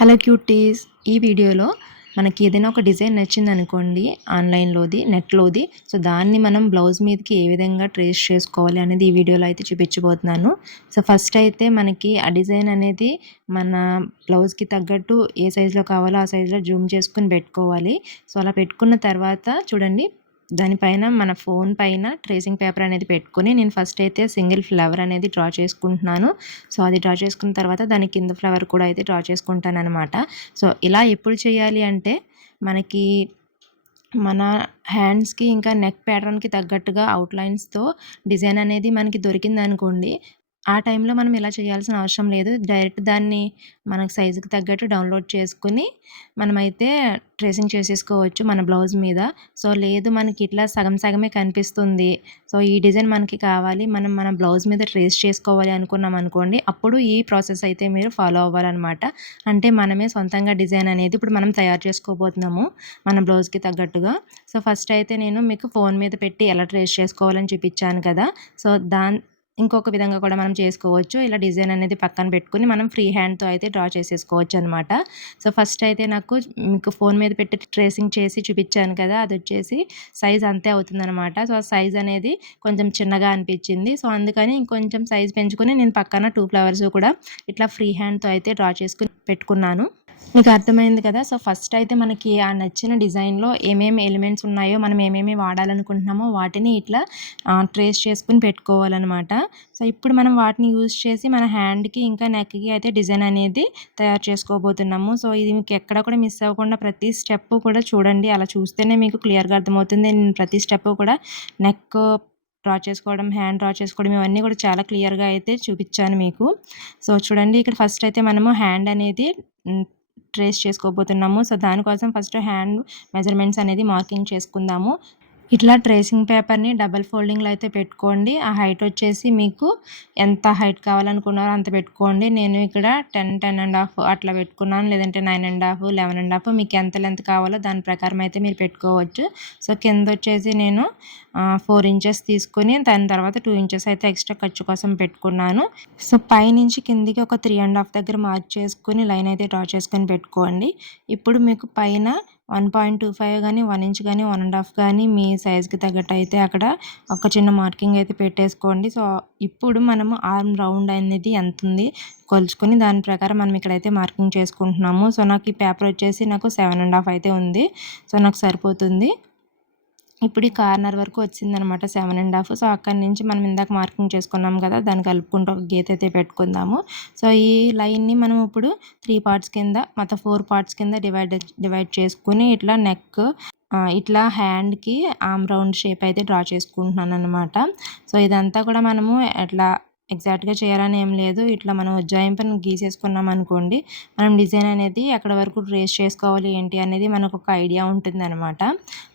Hello cuties. ఈ వీడియోలో మనకి ఏదైనా ఒక డిజైన్ నచ్చిందనుకోండి, ఆన్‌లైన్‌లోది, నెట్‌లోది. సో, దాన్ని మనం బ్లౌజ్ మీదకి ఏ విధంగా ట్రేస్ చేసుకోవాలి అనేది ఈ వీడియోలో అయితే చూపించబోతున్నాను. సో, ఫస్ట్ అయితే మనకి ఆ డిజైన్ అనేది మన బ్లౌజ్‌కి తగ్గట్టు ఏ సైజులో కావాలో ఆ సైజులో జూమ్ చేసుకొని పెట్టుకోవాలి. సో, అలా పెట్టుకున్న తర్వాత చూడండి, దానిపైన మన ఫోన్ పైన ట్రేసింగ్ పేపర్ అనేది పెట్టుకొని నేను ఫస్ట్ అయితే సింగిల్ ఫ్లవర్ అనేది డ్రా చేసుకుంటున్నాను. సో, అది డ్రా చేసుకున్న తర్వాత దాని కింద ఫ్లవర్ కూడా అయితే డ్రా చేసుకుంటాననమాట. సో, ఇలా ఎప్పుడు చేయాలి అంటే మనకి మన హ్యాండ్స్‌కి ఇంకా నెక్ ప్యాటర్న్‌కి తగ్గట్టుగా అవుట్‌లైన్స్‌తో డిజైన్ అనేది మనకి దొరికిందనుకోండి, ఆ టైంలో మనం ఇలా చేయాల్సిన అవసరం లేదు. డైరెక్ట్ దాన్ని మనకు సైజుకి తగ్గట్టు డౌన్‌లోడ్ చేసుకొని మనమైతే ట్రేసింగ్ చేసేసుకోవచ్చు మన బ్లౌజ్ మీద. సో, లేదు మనకి ఇట్లా సగం సగమే కనిపిస్తుంది. సో, ఈ డిజైన్ మనకి కావాలి, మనం మన బ్లౌజ్ మీద ట్రేస్ చేసుకోవాలి అనుకున్నామనుకోండి, అప్పుడు ఈ ప్రాసెస్ అయితే మీరు ఫాలో అవ్వాలనమాట. అంటే మనమే సొంతంగా డిజైన్ అనేది ఇప్పుడు మనం తయారు చేసుకోబోతున్నాము మన బ్లౌజ్‌కి తగ్గట్టుగా. సో, ఫస్ట్ అయితే నేను మీకు ఫోన్ మీద పెట్టి ఎలా ట్రేస్ చేసుకోవాలని చూపించాను కదా! సో, ఇంకొక విధంగా కూడా మనం చేసుకోవచ్చు. ఇలా డిజైన్ అనేది పక్కన పెట్టుకొని మనం ఫ్రీ హ్యాండ్‌తో అయితే డ్రా చేసేసుకోవచ్చనమాట. సో, ఫస్ట్ అయితే నాకు మీకు ఫోన్ మీద పెట్టి ట్రేసింగ్ చేసి చూపించాను కదా! అదొచ్చేసి సైజ్ అంతే అవుతుందనమాట. సో, ఆ సైజ్ అనేది కొంచెం చిన్నగా అనిపించింది. సో, అందుకని ఇంకొంచెం సైజ్ పెంచుకొని నేను పక్కన 2 ఫ్లవర్స్ కూడా ఇట్లా ఫ్రీ హ్యాండ్‌తో అయితే డ్రా చేసుకొని పెట్టుకున్నాను. మీకు అర్థమైంది కదా! సో, ఫస్ట్ అయితే మనకి ఆ నచ్చిన డిజైన్‌లో ఏమేమి ఎలిమెంట్స్ ఉన్నాయో, మనం ఏమేమి వాడాలనుకుంటున్నామో వాటిని ఇట్లా ట్రేస్ చేసుకొని పెట్టుకోవాలనమాట. సో, ఇప్పుడు మనం వాటిని యూజ్ చేసి మన హ్యాండ్‌కి ఇంకా నెక్‌కి అయితే డిజైన్ అనేది తయారు చేసుకోబోతున్నాము. సో, ఇది మీకు ఎక్కడ కూడా మిస్ అవ్వకుండా ప్రతి స్టెప్పు కూడా చూడండి. అలా చూస్తేనే మీకు క్లియర్‌గా అర్థమవుతుంది. నేను ప్రతి స్టెప్పు కూడా నెక్ డ్రా చేసుకోవడం, హ్యాండ్ డ్రా చేసుకోవడం ఇవన్నీ కూడా చాలా క్లియర్‌గా అయితే చూపిచ్చాను మీకు. సో, చూడండి, ఇక్కడ ఫస్ట్ అయితే మనము హ్యాండ్ అనేది హ్మ్. ట్రేస్ చేసుకోబోతున్నాము. సో, దానికోసం ఫస్ట్ హ్యాండ్ మెజర్‌మెంట్స్ అనేది మార్కింగ్ చేసుకుందాము. ఇట్లా ట్రేసింగ్ పేపర్‌ని డబుల్ ఫోల్డింగ్‌లో అయితే పెట్టుకోండి. ఆ హైట్ వచ్చేసి మీకు ఎంత హైట్ కావాలనుకున్నారో అంత పెట్టుకోండి. నేను ఇక్కడ 10, 10½ అట్లా పెట్టుకున్నాను. లేదంటే 9½ 11½ మీకు ఎంత లెంత్ కావాలో దాని ప్రకారం అయితే మీరు పెట్టుకోవచ్చు. సో, కిందొచ్చేసి నేను 4 ఇంచెస్ తీసుకొని దాని తర్వాత 2 ఇంచెస్ అయితే ఎక్స్ట్రా ఖర్చు కోసం పెట్టుకున్నాను. సో, పైనుంచి కిందికి ఒక 3½ దగ్గర మార్క్ చేసుకొని లైన్ అయితే డ్రా చేసుకొని పెట్టుకోండి. ఇప్పుడు మీకు పైన 1.25 గానీ, 1 ఇంచ్ గానీ, 1½ గానీ మీ సైజ్‌కి తగ్గట్టు అయితే అక్కడ ఒక చిన్న మార్కింగ్ అయితే పెట్టేసుకోండి. సో, ఇప్పుడు మనము ఆర్మ్ రౌండ్ అనేది ఎంతుంది కొలుచుకొని దాని ప్రకారం మనం ఇక్కడైతే మార్కింగ్ చేసుకుంటున్నాము. సో, నాకు ఈ పేపర్ వచ్చేసి నాకు 7½ అయితే ఉంది. సో, నాకు సరిపోతుంది. ఇప్పుడు ఈ కార్నర్ వరకు వచ్చిందనమాట 7½ సో, అక్కడి నుంచి మనం ఇందాక మార్కింగ్ చేసుకున్నాం కదా! దాన్ని కలుపుకుంటూ ఒక గీత అయితే పెట్టుకుందాము. సో, ఈ లైన్‌ని మనం ఇప్పుడు 3 పార్ట్స్ కింద మొత్తం 4 పార్ట్స్ కింద డివైడ్ చేసుకొని ఇట్లా నెక్ ఇట్లా హ్యాండ్‌కి ఆర్మ్ రౌండ్ షేప్ అయితే డ్రా చేసుకుంటున్నాననమాట. సో, ఇదంతా కూడా మనము ఎట్లా ఎగ్జాక్ట్‌గా చేయాలని ఏం లేదు. ఇట్లా మనం ఉజ్జాయింపుని గీసేసుకున్నామనుకోండి, మనం డిజైన్ అనేది ఎక్కడి వరకు ట్రేస్ చేసుకోవాలి ఏంటి అనేది మనకొక ఐడియా ఉంటుందనమాట.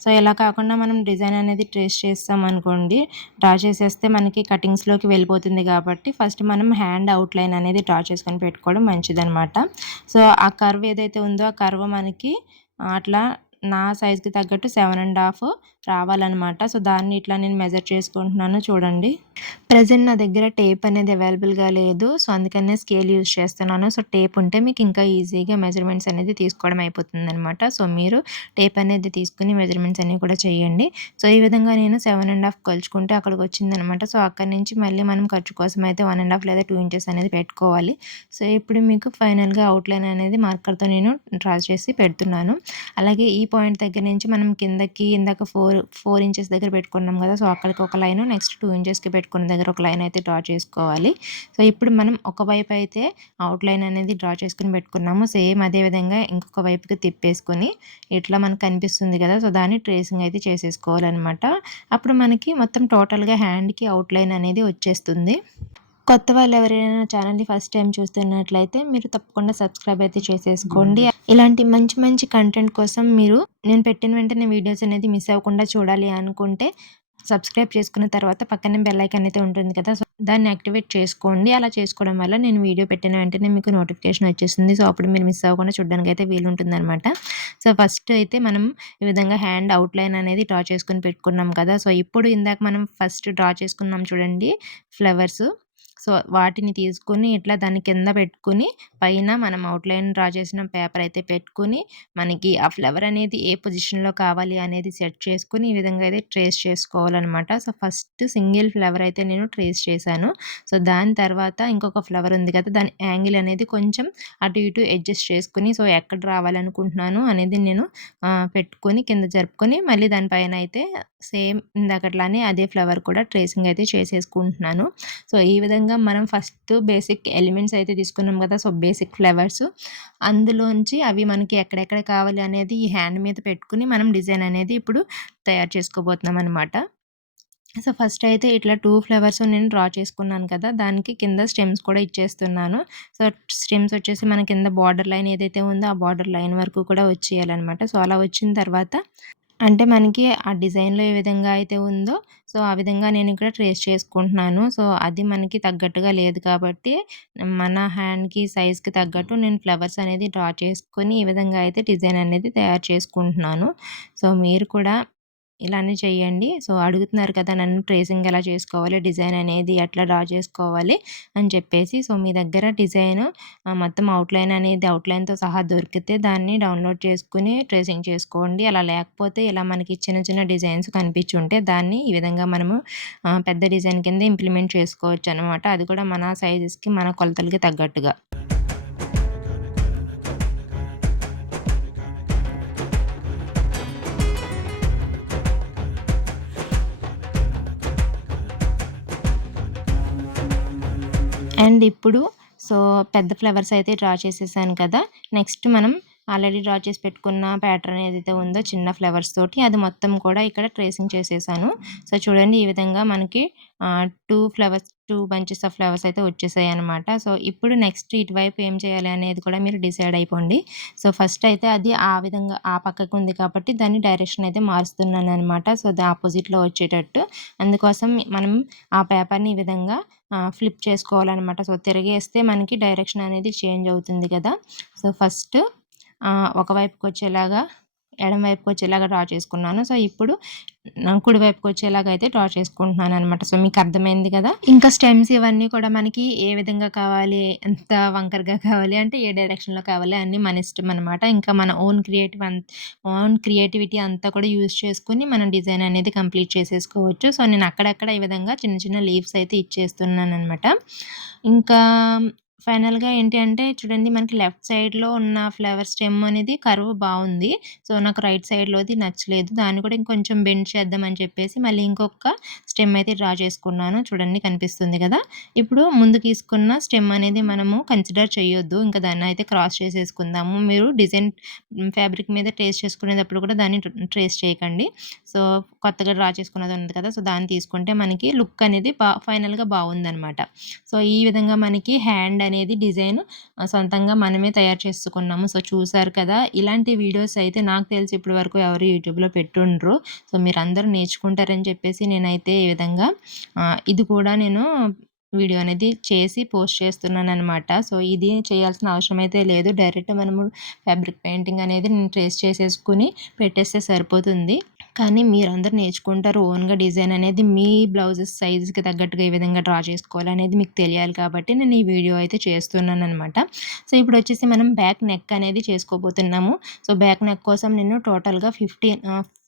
సో, ఇలా కాకుండా మనం డిజైన్ అనేది ట్రేస్ చేస్తామనుకోండి, డ్రా చేసేస్తే మనకి కటింగ్స్‌లోకి వెళ్ళిపోతుంది కాబట్టి ఫస్ట్ మనం హ్యాండ్ అవుట్‌లైన్ అనేది డ్రా చేసుకొని పెట్టుకోవడం మంచిదనమాట. సో, ఆ కర్వ్ ఏదైతే ఉందో ఆ కర్వ్ మనకి అట్లా నా సైజ్‌కి తగ్గట్టు 7½ రావాలనమాట. సో, దాన్ని ఇట్లా నేను మెజర్ చేసుకుంటున్నాను చూడండి. ప్రెజెంట్ నా దగ్గర టేప్ అనేది అవైలబుల్‌గా లేదు. సో, అందుకనే స్కేల్ యూజ్ చేస్తున్నాను. సో, టేప్ ఉంటే మీకు ఇంకా ఈజీగా మెజర్‌మెంట్స్ అనేది తీసుకోవడం అయిపోతుందనమాట. సో, మీరు టేప్ అనేది తీసుకొని మెజర్‌మెంట్స్ అన్నీ కూడా చేయండి. సో, ఈ విధంగా నేను 7½ కొలుచుకుంటే అక్కడికొచ్చిందనమాట. సో, అక్కడి నుంచి మళ్ళీ మనం ఖర్చు కోసం అయితే 1½ లేదా 2 ఇంచెస్ అనేది పెట్టుకోవాలి. సో, ఇప్పుడు మీకు ఫైనల్‌గా అవుట్‌లైన్ అనేది మార్కర్‌తో నేను డ్రా చేసి పెడుతున్నాను. అలాగే ఈ పాయింట్ దగ్గర నుంచి మనం కిందకి ఇందాక 4 ఇంచెస్ దగ్గర పెట్టుకున్నాం కదా! సో, అక్కడికి ఒక లైను, నెక్స్ట్ 2 ఇంచెస్‌కి పెట్టుకున్న దగ్గర ఒక లైన్ అయితే డ్రా చేసుకోవాలి. సో, ఇప్పుడు మనం ఒకవైపు అయితే అవుట్‌లైన్ అనేది డ్రా చేసుకొని పెట్టుకున్నాము. సేమ్ అదే విధంగా ఇంకొక వైపుకి తిప్పేసుకొని ఇట్లా మనకు కనిపిస్తుంది కదా! సో, దాన్ని ట్రేసింగ్ అయితే చేసేసుకోవాలనమాట. అప్పుడు మనకి మొత్తం టోటల్‌గా హ్యాండ్‌కి అవుట్‌లైన్ అనేది వచ్చేస్తుంది. కొత్త వాళ్ళు ఎవరైనా నా ఛానల్‌ని ఫస్ట్ టైం చూస్తున్నట్లయితే మీరు తప్పకుండా సబ్స్క్రైబ్ అయితే చేసేసుకోండి. ఇలాంటి మంచి మంచి కంటెంట్ కోసం మీరు నేను పెట్టిన వెంటనే వీడియోస్ అనేది మిస్ అవ్వకుండా చూడాలి అనుకుంటే సబ్స్క్రైబ్ చేసుకున్న తర్వాత పక్కనే బెల్ ఐకాన్ అయితే ఉంటుంది కదా! సో, దాన్ని యాక్టివేట్ చేసుకోండి. అలా చేసుకోవడం వల్ల నేను వీడియో పెట్టిన వెంటనే మీకు నోటిఫికేషన్ వచ్చేస్తుంది. సో, అప్పుడు మీరు మిస్ అవ్వకుండా చూడడానికి అయితే వీలుంటుందనమాట. సో, ఫస్ట్ అయితే మనం ఈ విధంగా హ్యాండ్ అవుట్‌లైన్ అనేది డ్రా చేసుకొని పెట్టుకున్నాం కదా! సో, ఇప్పుడు ఇందాక మనం ఫస్ట్ డ్రా చేసుకున్నాం చూడండి ఫ్లవర్స్. సో వాటిని తీసుకొని ఇట్లా దాని కింద పెట్టుకుని పైన మనం అవుట్‌లైన్ డ్రా చేసిన పేపర్ అయితే పెట్టుకొని, మనకి ఆ ఫ్లవర్ అనేది ఏ పొజిషన్‌లో కావాలి అనేది సెట్ చేసుకొని, ఈ విధంగా అయితే ట్రేస్ చేసుకోవాలనమాట. సో ఫస్ట్ సింగిల్ ఫ్లవర్ అయితే నేను ట్రేస్ చేశాను. సో దాని తర్వాత ఇంకొక ఫ్లవర్ ఉంది కదా! దాని యాంగిల్ అనేది కొంచెం అటు ఇటు అడ్జస్ట్ చేసుకొని, సో ఎక్కడ రావాలనుకుంటున్నాను అనేది నేను పెట్టుకొని కింద జరుపుకొని మళ్ళీ దానిపైన అయితే సేమ్ ఇందాకట్లానే అదే ఫ్లవర్ కూడా ట్రేసింగ్ అయితే చేసేసుకుంటున్నాను. సో ఈ విధంగా మనం ఫస్ట్ బేసిక్ ఎలిమెంట్స్ అయితే తీసుకున్నాం కదా! సో బేసిక్ ఫ్లవర్స్ అందులోంచి అవి మనకి ఎక్కడెక్కడ కావాలి అనేది ఈ హ్యాండ్ మీద పెట్టుకొని మనం డిజైన్ అనేది ఇప్పుడు తయారు చేసుకోబోతున్నాం అనమాట. సో ఫస్ట్ అయితే ఇట్లా 2 ఫ్లవర్స్ నేను డ్రా చేసుకున్నాను కదా! దానికి కింద స్టెమ్స్ కూడా ఇచ్చేస్తున్నాను. సో స్టెమ్స్ వచ్చేసి మన కింద బార్డర్ లైన్ ఏదైతే ఉందో ఆ బార్డర్ లైన్ వరకు కూడా వచ్చేయాలనమాట. సో అలా వచ్చిన తర్వాత అంటే మనకి ఆ డిజైన్‌లో ఏ విధంగా అయితే ఉందో సో ఆ విధంగా నేను ఇక్కడ ట్రేస్ చేసుకుంటున్నాను. సో అది మనకి తగ్గట్టుగా లేదు కాబట్టి మన హ్యాండ్‌కి సైజ్‌కి తగ్గట్టు నేను ఫ్లవర్స్ అనేది డ్రా చేసుకొని ఈ విధంగా అయితే డిజైన్ అనేది తయారు చేసుకుంటున్నాను. సో మీరు కూడా ఇలానే చేయండి. సో అడుగుతున్నారు కదా నన్ను ట్రేసింగ్ ఎలా చేసుకోవాలి, డిజైన్ అనేది ఎట్లా డ్రా చేసుకోవాలి అని చెప్పేసి. సో మీ దగ్గర డిజైన్ మొత్తం అవుట్‌లైన్ అనేది అవుట్‌లైన్‌తో సహా దొరికితే దాన్ని డౌన్‌లోడ్ చేసుకొని ట్రేసింగ్ చేసుకోండి. అలా లేకపోతే ఇలా మనకి చిన్న చిన్న డిజైన్స్ కనిపించుంటే దాన్ని ఈ విధంగా మనము పెద్ద డిజైన్ కింద ఇంప్లిమెంట్ చేసుకోవచ్చనమాట. అది కూడా మన సైజెస్‌కి, మన కొలతలకి తగ్గట్టుగా. అండ్ ఇప్పుడు సో పెద్ద ఫ్లవర్స్ అయితే డ్రా చేసేసాను కదా! నెక్స్ట్ మనం ఆల్రెడీ డ్రా చేసి పెట్టుకున్న ప్యాటర్న్ ఏదైతే ఉందో చిన్న ఫ్లవర్స్ తోటి అది మొత్తం కూడా ఇక్కడ ట్రేసింగ్ చేసేసాను. సో చూడండి ఈ విధంగా మనకి 2 బంచెస్ ఆఫ్ ఫ్లవర్స్ అయితే వచ్చేసాయన్నమాట. సో ఇప్పుడు నెక్స్ట్ ఇటువైపు ఏం చేయాలి అనేది కూడా మీరు డిసైడ్ అయిపోండి. సో ఫస్ట్ అయితే అది ఆ విధంగా ఆ పక్కకు ఉంది కాబట్టి దాని డైరెక్షన్ అయితే మారుస్తున్నాననమాట. సో అది ఆపోజిట్‌లో వచ్చేటట్టు. అందుకోసం మనం ఆ పేపర్‌ని ఈ విధంగా ఫ్లిప్ చేసుకోవాలనమాట. సో తిరగేస్తే మనకి డైరెక్షన్ అనేది చేంజ్ అవుతుంది కదా! సో ఫస్ట్ ఒకవైపుకొచ్చేలాగా, ఎడమ వైపుకొచ్చేలాగా డ్రా చేసుకున్నాను. సో ఇప్పుడు కుడి వైపుకొచ్చేలాగా అయితే డ్రా చేసుకుంటున్నాననమాట. సో మీకు అర్థమైంది కదా! ఇంకా స్టెమ్స్ ఇవన్నీ కూడా మనకి ఏ విధంగా కావాలి, ఎంత వంకరగా కావాలి అంటే ఏ డైరెక్షన్‌లో కావాలి అన్నీ మన ఇష్టం అనమాట. ఇంకా మన ఓన్ క్రియేటివిటీ అంతా కూడా యూజ్ చేసుకొని మనం డిజైన్ అనేది కంప్లీట్ చేసేసుకోవచ్చు. సో నేను అక్కడక్కడ ఈ విధంగా చిన్న చిన్న లీవ్స్ అయితే ఇచ్చేస్తున్నాననమాట. ఇంకా ఫైనల్‌గా ఏంటి అంటే చూడండి మనకి లెఫ్ట్ సైడ్‌లో ఉన్న ఫ్లవర్ స్టెమ్ అనేది కర్వ్ బావుంది. సో నాకు రైట్ సైడ్‌లోది నచ్చలేదు. దాన్ని కూడా ఇంకొంచెం బెండ్ చేద్దామని చెప్పేసి మళ్ళీ ఇంకొక స్టెమ్ అయితే డ్రా చేసుకున్నాను. చూడండి కనిపిస్తుంది కదా! ఇప్పుడు ముందు గీసుకున్న స్టెమ్ అనేది మనము కన్సిడర్ చేయొద్దు. ఇంకా దాన్నయితే క్రాస్ చేసేసుకుందాము. మీరు డిజైన్ ఫ్యాబ్రిక్ మీద ట్రేస్ చేసుకునేటప్పుడు కూడా దాన్ని ట్రేస్ చేయకండి. సో కొత్తగా డ్రా చేసుకున్నది ఉంది కదా! సో దాన్ని తీసుకుంటే మనకి లుక్ అనేది ఫైనల్‌గా బావుందనమాట. సో ఈ విధంగా మనకి హ్యాండ్ అనేది డిజైన్ సొంతంగా మనమే తయారు చేసుకున్నాము. సో చూసారు కదా! ఇలాంటి వీడియోస్ అయితే నాకు తెలిసి ఇప్పటి వరకు ఎవరు యూట్యూబ్‌లో పెట్టుండరు. సో మీరందరూ నేర్చుకుంటారని చెప్పేసి నేనైతే ఈ విధంగా ఇది కూడా నేను వీడియో అనేది చేసి పోస్ట్ చేస్తున్నాననమాట. సో ఇది చేయాల్సిన అవసరం అయితే లేదు. డైరెక్ట్ మనము ఫ్యాబ్రిక్ పెయింటింగ్ అనేది నేను ట్రేస్ చేసేసుకొని పెట్టేస్తే సరిపోతుంది. కానీ మీరందరూ నేర్చుకుంటారు. ఓన్‌గా డిజైన్ అనేది మీ బ్లౌజెస్ సైజ్‌కి తగ్గట్టుగా ఏ విధంగా డ్రా చేసుకోవాలనేది మీకు తెలియాలి కాబట్టి నేను ఈ వీడియో అయితే చేస్తున్నాననమాట. సో ఇప్పుడొచ్చేసి మనం బ్యాక్ నెక్ అనేది చేసుకోబోతున్నాము. సో బ్యాక్ నెక్ కోసం నేను టోటల్‌గా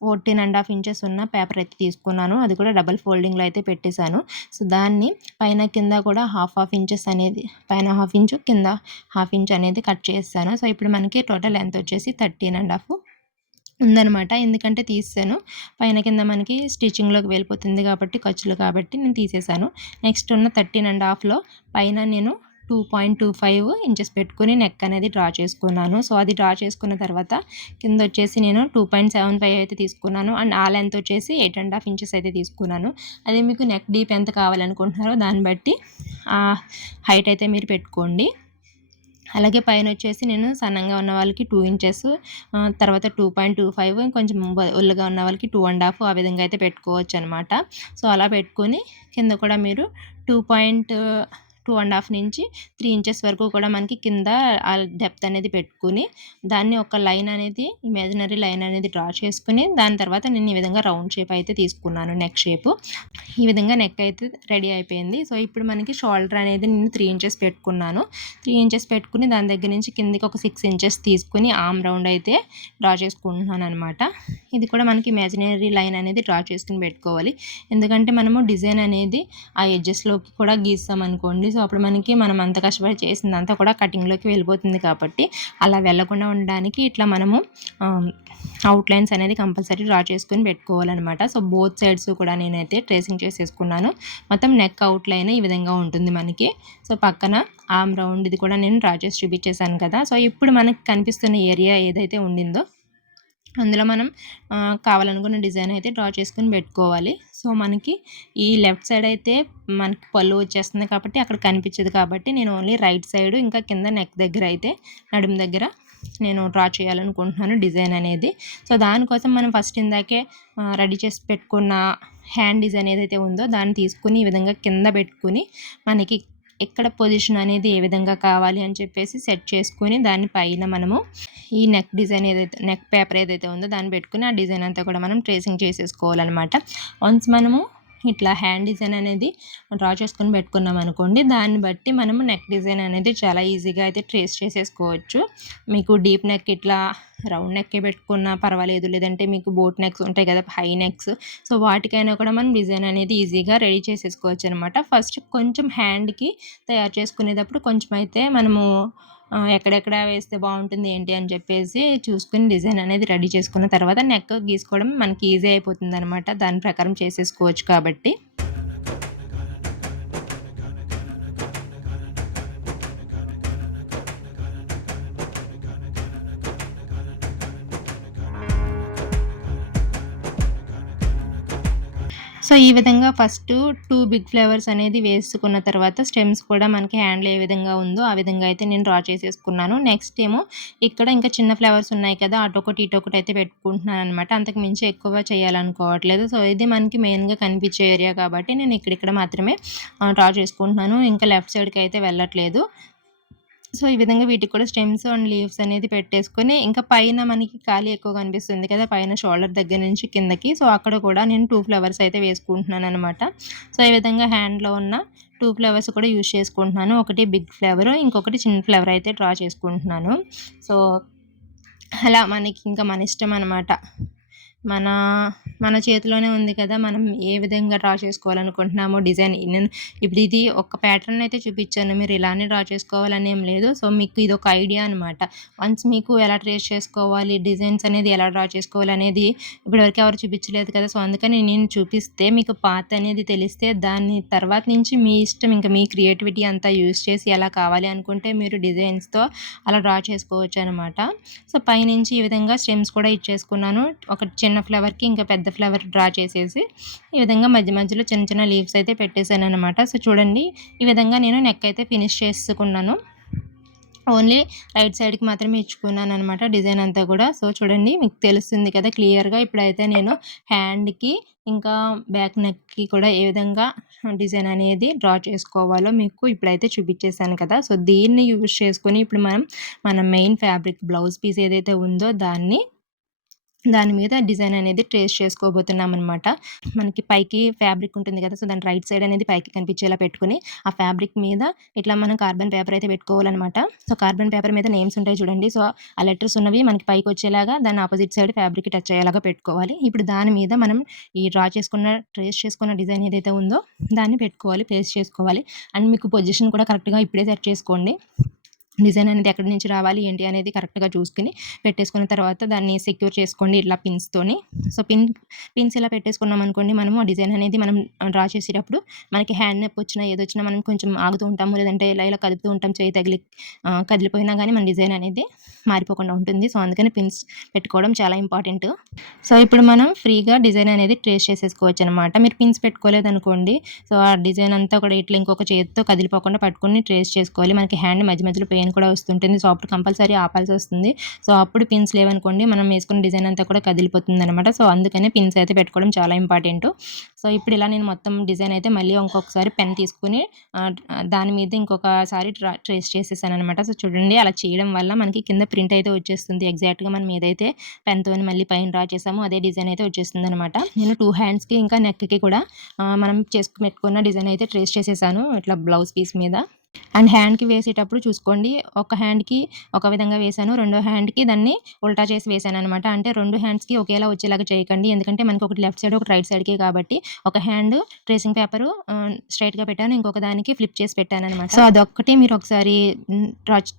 14½ ఇంచెస్ ఉన్న పేపర్ అయితే తీసుకున్నాను. అది కూడా డబుల్ ఫోల్డింగ్‌లో అయితే పెట్టేశాను. సో దాన్ని పైన కింద కూడా హాఫ్ ఇంచెస్ అనేది పైన హాఫ్ ఇంచు, కింద హాఫ్ ఇంచ్ అనేది కట్ చేశాను. సో ఇప్పుడు మనకి టోటల్ లెంత్ వచ్చేసి 13½ ఉందనమాట. ఎందుకంటే తీసేసాను. పైన కింద మనకి స్టిచ్చింగ్‌లోకి వెళ్ళిపోతుంది కాబట్టి ఖర్చులు కాబట్టి నేను తీసేసాను. నెక్స్ట్ ఉన్న 13½లో పైన నేను 2.25 ఇంచెస్ పెట్టుకొని నెక్ అనేది డ్రా చేసుకున్నాను. సో అది డ్రా చేసుకున్న తర్వాత కింద వచ్చేసి నేను 2.75 అయితే తీసుకున్నాను. అండ్ ఆ లెంత్ వచ్చేసి 8½ ఇంచెస్ అయితే తీసుకున్నాను. అది మీకు నెక్ డీప్ ఎంత కావాలనుకుంటున్నారో దాన్ని బట్టి హైట్ అయితే మీరు పెట్టుకోండి. అలాగే పైనొచ్చేసి నేను సన్నంగా ఉన్న వాళ్ళకి 2 ఇంచెస్ తర్వాత 2.25 కొంచెం ఒళ్ళుగా ఉన్న వాళ్ళకి 2½ ఆ విధంగా అయితే పెట్టుకోవచ్చనమాట. సో అలా పెట్టుకొని కింద కూడా మీరు 2. 2.5 నుంచి 3 ఇంచెస్ వరకు కూడా మనకి కింద ఆ డెప్త్ అనేది పెట్టుకుని దాన్ని ఒక లైన్ అనేది ఇమాజినరీ లైన్ అనేది డ్రా చేసుకుని దాని తర్వాత నేను ఈ విధంగా రౌండ్ షేప్ అయితే తీసుకున్నాను. నెక్ షేప్ ఈ విధంగా నెక్ అయితే రెడీ అయిపోయింది. సో ఇప్పుడు మనకి షోల్డర్ అనేది నేను 3 ఇంచెస్ పెట్టుకున్నాను. 3 ఇంచెస్ పెట్టుకుని దాని దగ్గర నుంచి కిందికి ఒక 6 ఇంచెస్ తీసుకుని ఆర్మ్ రౌండ్ అయితే డ్రా చేసుకుంటున్నాను అనమాట. ఇది కూడా మనకి ఇమాజినరీ లైన్ అనేది డ్రా చేసుకుని పెట్టుకోవాలి. ఎందుకంటే మనము డిజైన్ అనేది ఆ ఎడ్జెస్లోకి కూడా గీస్తాం అనుకోండి, సో అప్పుడు మనకి మనం అంత కష్టపడి చేసిందంతా కూడా కటింగ్లోకి వెళ్ళిపోతుంది. కాబట్టి అలా వెళ్ళకుండా ఉండడానికి ఇట్లా మనము అవుట్లైన్స్ అనేది కంపల్సరీ డ్రా చేసుకుని పెట్టుకోవాలన్నమాట. సో బోత్ సైడ్స్ కూడా నేనైతే ట్రేసింగ్ చేసేసుకున్నాను. మొత్తం నెక్ అవుట్లైన్ ఈ విధంగా ఉంటుంది మనకి. సో పక్కన ఆర్మ్ రౌండ్ ఇది కూడా నేను డ్రా చేసి చూపించేశాను కదా. సో ఇప్పుడు మనకి కనిపిస్తున్న ఏరియా ఏదైతే ఉండిందో అందులో మనం కావాలనుకున్న డిజైన్ అయితే డ్రా చేసుకుని పెట్టుకోవాలి. సో మనకి ఈ లెఫ్ట్ సైడ్ అయితే మనకి పళ్ళు వచ్చేస్తుంది కాబట్టి అక్కడ కనిపించదు. కాబట్టి నేను ఓన్లీ రైట్ సైడ్ ఇంకా కింద నెక్ దగ్గర అయితే నడుము దగ్గర నేను డ్రా చేయాలనుకుంటున్నాను డిజైన్ అనేది. సో దానికోసం మనం ఫస్ట్ ఇందాకే రెడీ చేసి పెట్టుకున్న హ్యాండ్ డిజైన్ ఏదైతే ఉందో దాన్ని తీసుకుని ఈ విధంగా కింద పెట్టుకుని మనకి ఎక్కడ పొజిషన్ అనేది ఏ విధంగా కావాలి అని చెప్పేసి సెట్ చేసుకుని దాని పైన మనము ఈ నెక్ డిజైన్ ఏదైతే నెక్ పేపర్ ఏదైతే ఉందో దాన్ని పెట్టుకుని ఆ డిజైన్ అంతా కూడా మనం ట్రేసింగ్ చేసేసుకోవాలన్నమాట. వన్స్ మనము ఇట్లా హ్యాండ్ డిజైన్ అనేది డ్రా చేసుకొని పెట్టుకున్నాం అనుకోండి, దాన్ని బట్టి మనము నెక్ డిజైన్ అనేది చాలా ఈజీగా అయితే ట్రేస్ చేసేసుకోవచ్చు. మీకు డీప్ నెక్ ఇట్లా రౌండ్ నెక్కే పెట్టుకున్నా పర్వాలేదు, లేదంటే మీకు బోట్ నెక్స్ ఉంటాయి కదా హై నెక్స్, సో వాటికైనా కూడా మనం డిజైన్ అనేది ఈజీగా రెడీ చేసేసుకోవచ్చు అనమాట. ఫస్ట్ కొంచెం హ్యాండ్కి తయారు చేసుకునేటప్పుడు కొంచెం అయితే మనము ఎక్కడెక్కడ వేస్తే బాగుంటుంది ఏంటి అని చెప్పేసి చూసుకుని డిజైన్ అనేది రెడీ చేసుకున్న తర్వాత నెక్ గీసుకోవడం మనకి ఈజీ అయిపోతుంది అనమాట. దాని ప్రకారం చేసేసుకోవచ్చు కాబట్టి. సో ఈ విధంగా ఫస్ట్ 2 బిగ్ ఫ్లవర్స్ అనేది వేసుకున్న తర్వాత స్టెమ్స్ కూడా మనకి హ్యాండ్లో ఏ విధంగా ఉందో ఆ విధంగా అయితే నేను డ్రా చేసేసుకున్నాను. నెక్స్ట్ ఏమో ఇక్కడ ఇంకా చిన్న ఫ్లవర్స్ ఉన్నాయి కదా, అటొకటి ఇటొకటి అయితే పెట్టుకుంటున్నాను అనమాట. అంతకు మించి ఎక్కువ చేయాలనుకోవట్లేదు. సో ఇది మనకి మెయిన్గా కనిపించే ఏరియా కాబట్టి నేను ఇక్కడిక్కడ మాత్రమే డ్రా చేసుకుంటున్నాను. ఇంకా లెఫ్ట్ సైడ్కి అయితే వెళ్ళట్లేదు. సో ఈ విధంగా వీటికి కూడా స్టెమ్స్ అండ్ లీవ్స్ అనేది పెట్టేసుకొని ఇంకా పైన మనకి ఖాళీ ఎక్కువ కనిపిస్తుంది కదా పైన షోల్డర్ దగ్గర నుంచి కిందకి, సో అక్కడ కూడా నేను 2 ఫ్లవర్స్ అయితే వేసుకుంటున్నాను అనమాట. సో ఈ విధంగా హ్యాండ్లో ఉన్న 2 ఫ్లవర్స్ కూడా యూజ్ చేసుకుంటున్నాను. ఒకటి బిగ్ ఫ్లవర్, ఇంకొకటి చిన్న ఫ్లవర్ అయితే డ్రా చేసుకుంటున్నాను. సో అలా మనకి ఇంకా మన ఇష్టం అనమాట. మన చేతిలోనే ఉంది కదా, మనం ఏ విధంగా డ్రా చేసుకోవాలనుకుంటున్నామో డిజైన్. నేను ఇప్పుడు ఇది ఒక ప్యాటర్న్ అయితే చూపించాను, మీరు ఇలానే డ్రా చేసుకోవాలని ఏం లేదు. సో మీకు ఇది ఒక ఐడియా అనమాట. వన్స్ మీకు ఎలా ట్రేస్ చేసుకోవాలి, డిజైన్స్ అనేది ఎలా డ్రా చేసుకోవాలి అనేది ఇప్పటివరకు ఎవరు చూపించలేదు కదా. సో అందుకని నేను చూపిస్తే మీకు పాత్ అనేది తెలిస్తే దాని తర్వాత నుంచి మీ ఇష్టం, ఇంకా మీ క్రియేటివిటీ అంతా యూజ్ చేసి ఎలా కావాలి అనుకుంటే మీరు డిజైన్స్తో అలా డ్రా చేసుకోవచ్చు అనమాట. సో పైనుంచి ఈ విధంగా స్టెమ్స్ కూడా ఇచ్చేసుకున్నాను. ఒక చిన్న ఫ్లవర్కి ఇంకా పెద్ద ఫ్లవర్ డ్రా చేసేసి ఈ విధంగా మధ్య మధ్యలో చిన్న చిన్న లీవ్స్ అయితే పెట్టేశాను అనమాట. సో చూడండి ఈ విధంగా నేను నెక్ అయితే ఫినిష్ చేసుకున్నాను. ఓన్లీ రైట్ సైడ్కి మాత్రమే ఇచ్చుకున్నాను అనమాట డిజైన్ అంతా కూడా. సో చూడండి మీకు తెలుస్తుంది కదా క్లియర్గా. ఇప్పుడైతే నేను హ్యాండ్కి ఇంకా బ్యాక్ నెక్కి కూడా ఏ విధంగా డిజైన్ అనేది డ్రా చేసుకోవాలో మీకు ఇప్పుడైతే చూపించేశాను కదా. సో దీన్ని యూజ్ చేసుకొని ఇప్పుడు మన మెయిన్ ఫ్యాబ్రిక్ బ్లౌజ్ పీస్ ఏదైతే ఉందో దాని మీద డిజైన్ అనేది ట్రేస్ చేసుకోబోతున్నాం అనమాట. మనకి పైకి ఫ్యాబ్రిక్ ఉంటుంది కదా, సో దాని రైట్ సైడ్ అనేది పైకి కనిపించేలా పెట్టుకుని ఆ ఫ్యాబ్రిక్ మీద ఇట్లా మనం కార్బన్ పేపర్ అయితే పెట్టుకోవాలన్నమాట. సో కార్బన్ పేపర్ మీద నేమ్స్ ఉంటాయి చూడండి, సో ఆ లెటర్స్ ఉన్నవి మనకి పైకి వచ్చేలాగా దాని ఆపోజిట్ సైడ్ ఫ్యాబ్రిక్ టచ్ అయ్యేలాగా పెట్టుకోవాలి. ఇప్పుడు దాని మీద మనం ఈ ట్రేస్ చేసుకున్న డిజైన్ ఏదైతే ఉందో దాన్ని పెట్టుకోవాలి, ప్లేస్ చేసుకోవాలి. అండ్ మీకు పొజిషన్ కూడా కరెక్ట్గా ఇప్పుడే సెట్ చేసుకోండి. డిజైన్ అనేది ఎక్కడి నుంచి రావాలి ఏంటి అనేది కరెక్ట్గా చూసుకుని పెట్టేసుకున్న తర్వాత దాన్ని సెక్యూర్ చేసుకోండి ఇట్లా పిన్స్తోని. సో పిన్స్ ఇలా పెట్టేసుకున్నాం అనుకోండి, మనము ఆ డిజైన్ అనేది మనం డ్రా చేసేటప్పుడు మనకి హ్యాండ్ నొప్పి వచ్చినా ఏదొచ్చినా మనం కొంచెం ఆగుతూ ఉంటాము, లేదంటే ఇలా కదుపుతూ ఉంటాం, చేయి తగిలి కదిలిపోయినా కానీ మన డిజైన్ అనేది మారిపోకుండా ఉంటుంది. సో అందుకని పిన్స్ పెట్టుకోవడం చాలా ఇంపార్టెంట్. సో ఇప్పుడు మనం ఫ్రీగా డిజైన్ అనేది ట్రేస్ చేసేసుకోవచ్చు అనమాట. మీరు పిన్స్ పెట్టుకోలేదు అనుకోండి, సో ఆ డిజైన్ అంతా కూడా ఇట్లా ఇంకొక చేతితో కదిలిపోకుండా పట్టుకుని ట్రేస్ చేసుకోవాలి. మనకి హ్యాండ్ మధ్య మధ్యలో పెయిన్ లైన్ కూడా వస్తుంటుంది. సో అప్పుడు కంపల్సరీ ఆపాల్సి వస్తుంది. సో అప్పుడు పిన్స్ లేవనుకోండి మనం వేసుకున్న డిజైన్ అంతా కూడా కదిలిపోతుందనమాట. సో అందుకనే పిన్స్ అయితే పెట్టుకోవడం చాలా ఇంపార్టెంట్. సో ఇప్పుడు ఇలా నేను మొత్తం డిజైన్ అయితే మళ్ళీ ఇంకొకసారి పెన్ తీసుకుని దాని మీద ఇంకొకసారి ట్రేస్ చేసేసాననమాట. సో చూడండి అలా చేయడం వల్ల మనకి కింద ప్రింట్ అయితే వచ్చేస్తుంది. ఎగ్జాక్ట్‌గా మనం ఏదైతే పెన్‌తోని మళ్ళీ పైన డ్రా చేసామో అదే డిజైన్ అయితే వచ్చేస్తుందనమాట. నేను 2 హ్యాండ్స్‌కి ఇంకా నెక్‌కి కూడా మనం పెట్టుకున్న డిజైన్ అయితే ట్రేస్ చేసేసాను ఇట్లా బ్లౌజ్ పీస్ మీద. అండ్ హ్యాండ్‌కి వేసేటప్పుడు చూసుకోండి. ఒక హ్యాండ్‌కి ఒక విధంగా వేశాను. రెండో హ్యాండ్‌కి దాన్ని ఉల్టా చేసి వేశాననమాట. అంటే 2 హ్యాండ్స్‌కి ఒకేలా వచ్చేలాగా చేయకండి. ఎందుకంటే మనకి ఒకటి లెఫ్ట్ సైడ్, ఒకటి రైట్ సైడ్‌కి కాబట్టి ఒక హ్యాండ్ ట్రేసింగ్ పేపరు స్ట్రెయిట్‌గా పెట్టాను. ఇంకొక దానికి ఫ్లిప్ చేసి పెట్టాననమాట. సో అదొక్కటి మీరు ఒకసారి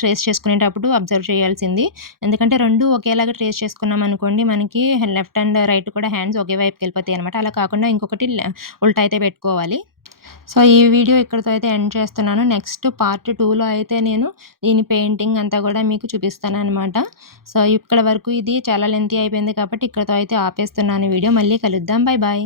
ట్రేస్ చేసుకునేటప్పుడు అబ్జర్వ్ చేయాల్సింది. ఎందుకంటే 2 ఒకేలాగా ట్రేస్ చేసుకున్నామనుకోండి మనకి లెఫ్ట్ అండ్ రైట్ కూడా హ్యాండ్స్ ఒకే వైపుకెళ్ళిపోతాయనమాట. అలా కాకుండా ఇంకొకటి ఉల్టా అయితే పెట్టుకోవాలి. సో ఈ వీడియో ఇక్కడితో అయితే ఎండ్ చేస్తున్నాను. నెక్స్ట్ పార్ట్ 2లో అయితే నేను దీని పెయింటింగ్ అంతా కూడా మీకు చూపిస్తాననమాట. సో ఇక్కడ వరకు ఇది చాలా లెంతీ అయిపోయింది కాబట్టి ఇక్కడితో అయితే ఆపేస్తున్నాను వీడియో. మళ్ళీ కలుద్దాం. Bye bye.